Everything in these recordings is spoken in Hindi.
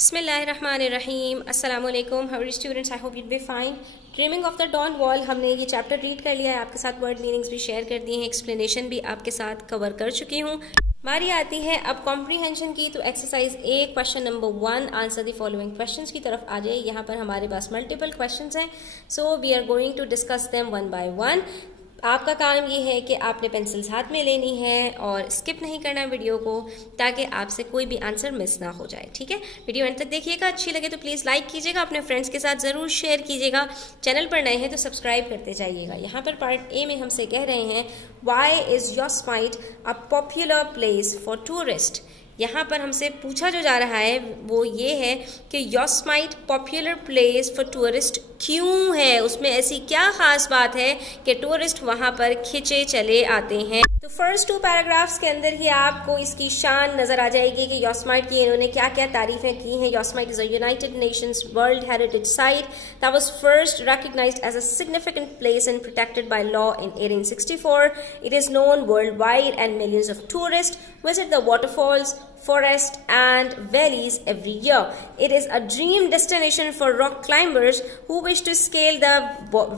बिस्मिल्लाहिर्रहमानिर्रहीम अस्सलाम वालेकुम how students, I hope you'd be fine. Dreaming of the Dawn Wall हमने ये चैप्टर रीड कर लिया है, आपके साथ वर्ड मीनिंग्स भी शेयर कर दिए हैं, एक्सप्लेनेशन भी आपके साथ कवर कर चुकी हूँ। बारी आती है अब कॉम्प्रीहेंशन की। तो exercise A question number 1, answer the following questions की तरफ आ जाए। यहाँ पर हमारे पास मल्टीपल क्वेश्चंस हैं, so we are going to discuss them one by one. आपका काम ये है कि आपने पेंसिल्स हाथ में लेनी है और स्किप नहीं करना वीडियो को, ताकि आपसे कोई भी आंसर मिस ना हो जाए। ठीक है, वीडियो एंड तक देखिएगा। अच्छी लगे तो प्लीज़ लाइक कीजिएगा, अपने फ्रेंड्स के साथ ज़रूर शेयर कीजिएगा। चैनल पर नए हैं तो सब्सक्राइब करते जाइएगा। यहाँ पर पार्ट ए में हमसे कह रहे हैं why is Yosemite a popular place for tourist. यहाँ पर हमसे पूछा जो जा रहा है वो ये है कि Yosemite popular place for tourist क्यों है, उसमें ऐसी क्या खास बात है कि टूरिस्ट वहाँ पर खिंचे चले आते हैं। तो फर्स्ट 2 पैराग्राफ्स के अंदर ही आपको इसकी शान नजर आ जाएगी कि योसेमाइट की इन्होंने क्या क्या तारीफें की हैं। Yosemite is a United Nations world heritage site that was first recognized as a significant place and protected by law in 1864. It is known worldwide and millions of tourists visit the waterfalls, forest and valleys every year. It is a dream destination for rock climbers who wish to scale the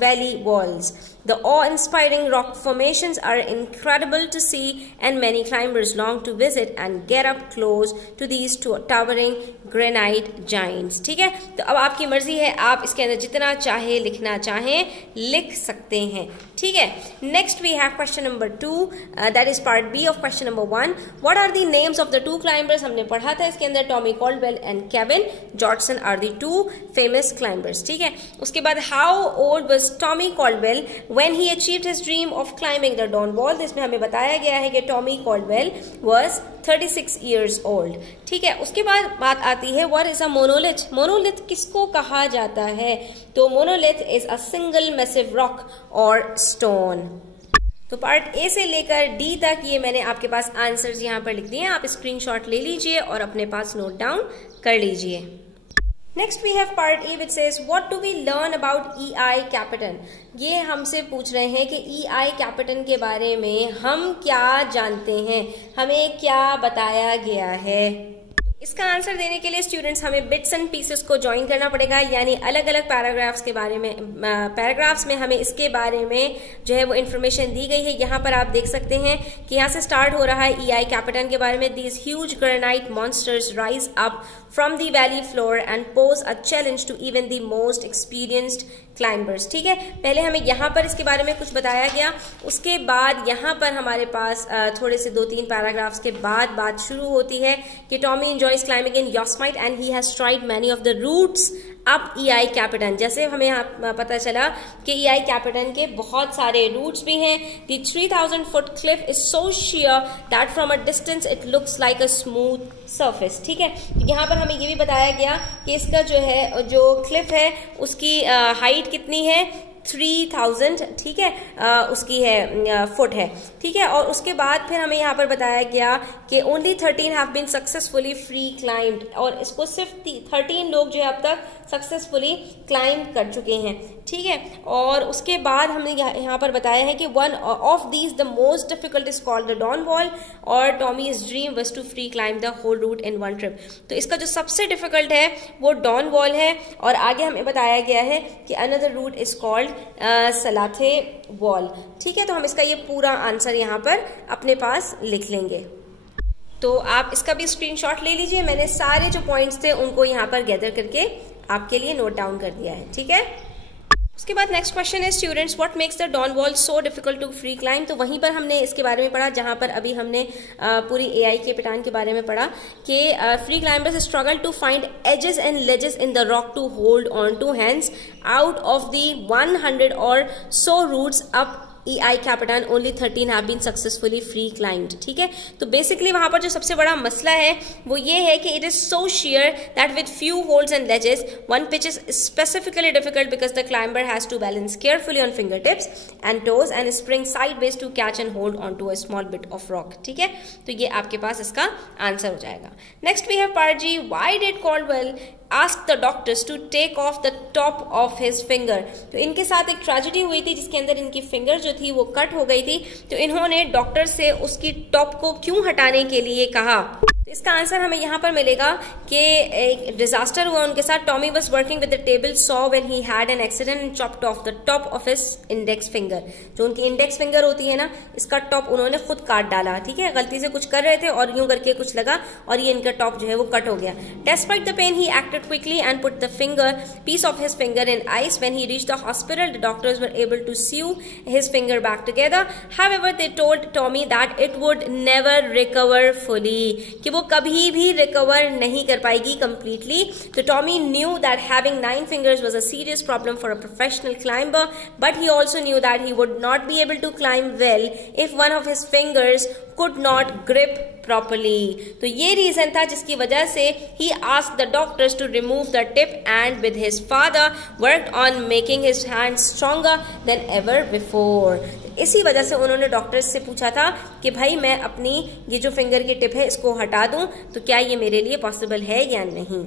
valley walls. The awe-inspiring rock formations are incredible to see and many climbers long to visit and get up close to these towering granite giants. ठीक है, तो अब आपकी मर्जी है, आप इसके अंदर जितना चाहे लिखना चाहें लिख सकते हैं। ठीक है, next we have question number 2, that is part B of question number 1। What are the names of the 2 climbers? हमने पढ़ा था इसके अंदर Tommy Caldwell and Kevin Jorgeson are the 2 famous climbers. ठीक है, उसके बाद how old was Tommy Caldwell when he achieved his dream of climbing the Dawn Wall? इसमें हमें बताया गया है कि Tommy Caldwell was 36 years old। ठीक है, उसके बाद बात आती है what is a monolith? monolith किसको कहा जाता है? तो monolith is a single massive rock or stone। तो पार्ट ए से लेकर डी तक ये मैंने आपके पास आंसर्स यहाँ पर लिख दिए हैं, आप स्क्रीनशॉट ले लीजिए और अपने पास नोट डाउन कर लीजिए। Next we have part A which says what do we learn about EI Capitan. ये हमसे पूछ रहे हैं कि EI कैपिटन के बारे में हम क्या जानते हैं, हमें क्या बताया गया है। इसका आंसर देने के लिए स्टूडेंट्स हमें बिट्स एंड पीसेस को ज्वाइन करना पड़ेगा, यानी अलग अलग पैराग्राफ्स के बारे में पैराग्राफ्स में हमें इसके बारे में जो है वो इन्फॉर्मेशन दी गई है। यहाँ पर आप देख सकते हैं कि यहाँ से स्टार्ट हो रहा है EI कैपिटन के बारे में। These huge granite monsters rise up from the valley floor and pose a challenge to even the most experienced climbers. ठीक है, पहले हमें यहाँ पर इसके बारे में कुछ बताया गया, उसके बाद यहाँ पर हमारे पास थोड़े से 2-3 पैराग्राफ्स के बाद बात शुरू होती है कि Tommy enjoys climbing in Yosemite and he has tried many of the routes up EI कैपिटन। जैसे हमें यहाँ पता चला कि EI कैपिटन के बहुत सारे रूट्स भी हैं। The 3000 foot cliff is so sheer that from a distance it looks like a smooth surface। ठीक है, यहाँ पर हमें ये भी बताया गया कि इसका जो क्लिफ है उसकी हाइट कितनी है, 3000। ठीक है, उसकी है फुट है। ठीक है, और उसके बाद फिर हमें यहाँ पर बताया गया कि only 13 have been successfully free climbed, और इसको सिर्फ 13 लोग जो है अब तक सक्सेसफुली क्लाइंब कर चुके हैं। ठीक है, और उसके बाद हमने यहाँ पर बताया है कि one of these the most difficult is called the Dawn Wall और Tommy's dream was to free climb the whole route in one trip. तो इसका जो सबसे डिफिकल्ट है वो डॉन वॉल है, और आगे हमें बताया गया है कि another route is called Salathe Wall. ठीक है, तो हम इसका ये पूरा आंसर यहाँ पर अपने पास लिख लेंगे। तो आप इसका भी स्क्रीनशॉट ले लीजिए, मैंने सारे जो पॉइंट्स थे उनको यहाँ पर गैदर करके आपके लिए नोट डाउन कर दिया है। ठीक है, उसके बाद नेक्स्ट क्वेश्चन है students what makes the Dawn Wall so difficult to free climb. तो वहीं पर हमने इसके बारे में पढ़ा जहां पर अभी हमने पूरी EI कैपिटन के बारे में पढ़ा कि free climbers struggle to find edges and ledges in the rock to hold on to hands out of the 100 or so routes up EI Capitan only 13 have been successfully free climbed. ठीक है, तो बेसिकली वहां पर जो सबसे बड़ा मसला है वो ये है कि it is so sheer that with few holds and ledges one pitch is specifically difficult because the climber has to balance carefully on finger tips and toes and spring sideways to catch and hold on to a small bit of rock. ठीक है, तो ये आपके पास इसका आंसर हो जाएगा। Next we have part G, why did Caldwell ask the doctors to take off the top of his finger। तो इनके साथ एक ट्रेजेडी हुई थी जिसके अंदर इनकी फिंगर जो थी वो कट हो गई थी, तो इन्होंने डॉक्टर से उसकी टॉप को क्यों हटाने के लिए कहा। तो इसका आंसर हमें यहाँ पर मिलेगा कि एक डिजास्टर हुआ उनके साथ। Tommy was working with the table saw when he had an accident and chopped off the top of his index finger. जो उनकी इंडेक्स फिंगर होती है ना, इसका टॉप उन्होंने खुद काट डाला, ठीक है, गलती से कुछ कर रहे थे और यूं करके कुछ लगा और ये इनका टॉप जो है वो कट हो गया। Despite the pain he acted quickly and put the finger piece of his finger in ice. When he reached the hospital the doctors were able to sew his finger back together. However they told Tommy that it would never recover fully, कि वो कभी भी रिकवर नहीं कर पाएगी कंप्लीटली। तो Tommy knew that having 9 fingers was a serious problem for a professional climber, but he also knew that he would not be able to climb well if one of his fingers could not grip properly. तो ये रीजन था जिसकी वजह से he asked the doctors to remove the tip and with his father worked on making his hands stronger than ever before. इसी वजह से उन्होंने डॉक्टर्स से पूछा था कि भाई मैं अपनी ये जो फिंगर की टिप है इसको हटा दूं, तो क्या ये मेरे लिए पॉसिबल है या नहीं।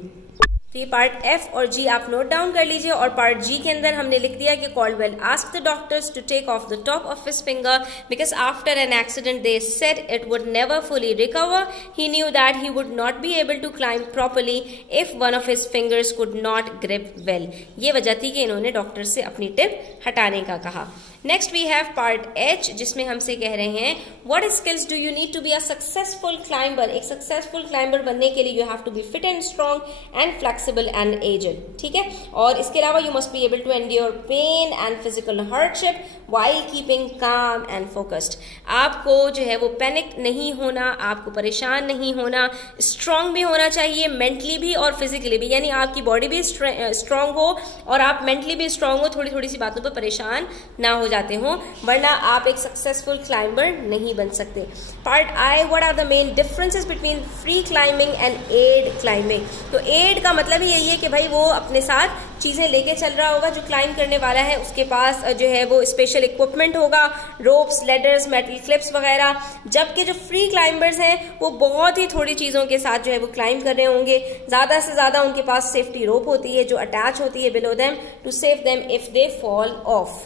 तो ये पार्ट एफ और जी आप नोट डाउन कर लीजिए। और पार्ट जी के अंदर हमने लिख दिया कि Caldwell asked the doctors to take off the top of his finger because after an accident they said it would never fully recover. He knew that he would not be able to climb properly if one of his fingers could not grip well. ये वजह थी कि इन्होंने डॉक्टर से अपनी टिप हटाने का कहा। Next we have part H, जिसमें हमसे कह रहे हैं what skills do you need to be a successful climber. एक सक्सेसफुल क्लाइंबर बनने के लिए you have to be fit and strong and flexible and agile, ठीक है। और इसके अलावा you must be able to endure pain and physical hardship while keeping calm and focused. आपको जो है वो पैनिक नहीं होना, आपको परेशान नहीं होना, स्ट्रांग भी होना चाहिए मेंटली भी और फिजिकली भी, यानी आपकी बॉडी भी स्ट्रांग हो और आप मेंटली भी स्ट्रांग हो, थोड़ी थोड़ी सी बातों पर परेशान ना हो जाते हो, वरना आप एक सक्सेसफुल क्लाइंबर नहीं बन सकते। Part I, what are the main differences between free climbing and aid climbing. तो एड का मतलब ही यही है कि भाई वो अपने साथ चीजें लेके चल रहा होगा, जो क्लाइंब करने वाला है उसके पास जो है वो स्पेशल इक्विपमेंट होगा, रोप्स, लेडर्स, मेटल क्लिप्स वगैरह। जबकि जो फ्री क्लाइंबर्स हैं वो बहुत ही थोड़ी चीजों के साथ जो है वो क्लाइंब कर रहे होंगे। ज्यादा से ज्यादा उनके पास सेफ्टी रोप होती है जो अटैच होती है below them to save them if they fall off.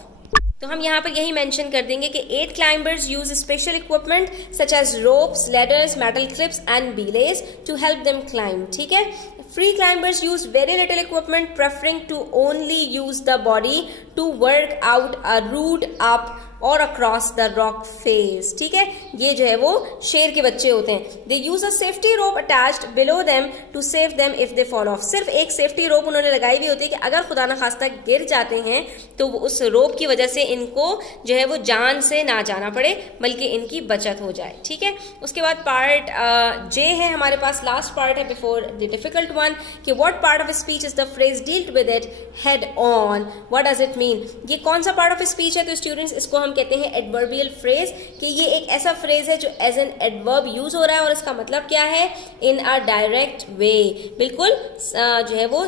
तो हम यहाँ पर यही मेंशन कर देंगे कि aid climbers use special equipment such as ropes, ladders, metal clips and belays to help them climb, ठीक है। Free climbers use very little equipment, preferring to only use the body to work out a route up और अक्रॉस द रॉक फेस, ठीक है। ये जो है वो शेर के बच्चे होते हैं। They use a safety rope attached below them to save them if they fall off. सिर्फ एक सेफ्टी रोप उन्होंने लगाई हुई होती है कि अगर खुदा ना खास्ता गिर जाते हैं तो उस रोप की वजह से इनको जो है वो जान से ना जाना पड़े बल्कि इनकी बचत हो जाए, ठीक है। उसके बाद पार्ट जे है हमारे पास, लास्ट पार्ट है बिफोर द डिफिकल्ट वन, कि what part of speech is the phrase dealt with it head on, what does it mean. ये कौन सा पार्ट ऑफ स्पीच है? तो स्टूडेंट्स इसको कहते हैं एडवर्बियल फ्रेज, कि ये एक ऐसा फ्रेज है जो एज एन एडवर्ब यूज हो रहा है और इसका मतलब क्या है, इन अ डायरेक्ट वे, बिल्कुल जो है वो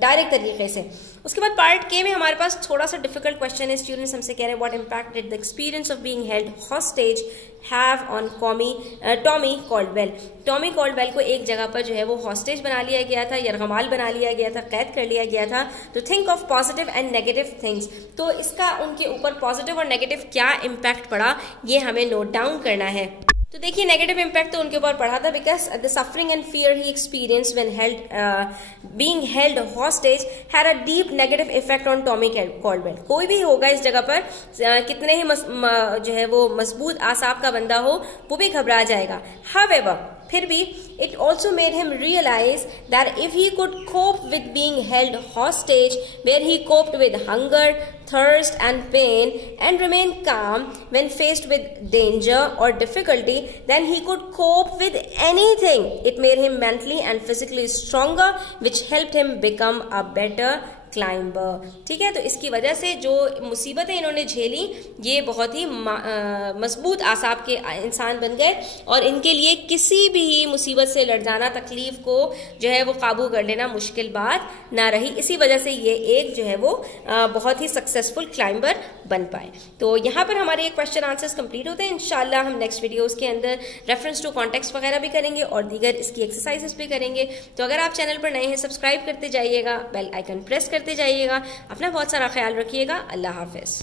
डायरेक्ट तरीके से। उसके बाद पार्ट के में हमारे पास थोड़ा सा डिफिकल्ट क्वेश्चन है। स्टूडेंट्स हमसे कह रहे हैं what impact did the experience of being held hostage have on Tommy Caldwell. Tommy Caldwell को एक जगह पर जो है वो हॉस्टेज बना लिया गया था, यरगमाल बना लिया गया था, कैद कर लिया गया था। तो think of positive and negative things. तो इसका उनके ऊपर पॉजिटिव और नेगेटिव क्या इम्पैक्ट पड़ा ये हमें नोट डाउन करना है। तो देखिए नेगेटिव इम्पैक्ट तो उनके ऊपर पड़ा था because the suffering and fear he experience when being held hostage had a deep negative effect on Tommy Caldwell. कोई भी होगा इस जगह पर, कितने ही जो है वो मजबूत आसाब का बंदा हो, वो भी घबरा जाएगा। हाउएवर, फिर भी it also made him realize that if he could cope with being held hostage, where he coped with hunger, thirst and pain and remain calm when faced with danger or difficulty, then he could cope with anything. It made him mentally and physically stronger, which helped him become a better climber, ठीक है। तो इसकी वजह से जो मुसीबतें इन्होंने झेली ये बहुत ही मजबूत आसाब के इंसान बन गए और इनके लिए किसी भी मुसीबत से लड़ जाना, तकलीफ को जो है वो काबू कर लेना मुश्किल बात ना रही। इसी वजह से ये एक जो है वो बहुत ही सक्सेसफुल क्लाइंबर बन पाए। तो यहाँ पर हमारे ये क्वेश्चन आंसर्स कंप्लीट होते हैं। इंशाल्लाह हम नेक्स्ट वीडियोस के अंदर रेफरेंस टू कॉन्टेक्स्ट वगैरह भी करेंगे और दीगर इसकी एक्सरसाइजेस भी करेंगे। तो अगर आप चैनल पर नए हैं सब्सक्राइब करते जाइएगा, बेल आइकन प्रेस करते जाइएगा। अपना बहुत सारा ख्याल रखिएगा। अल्लाह हाफिज।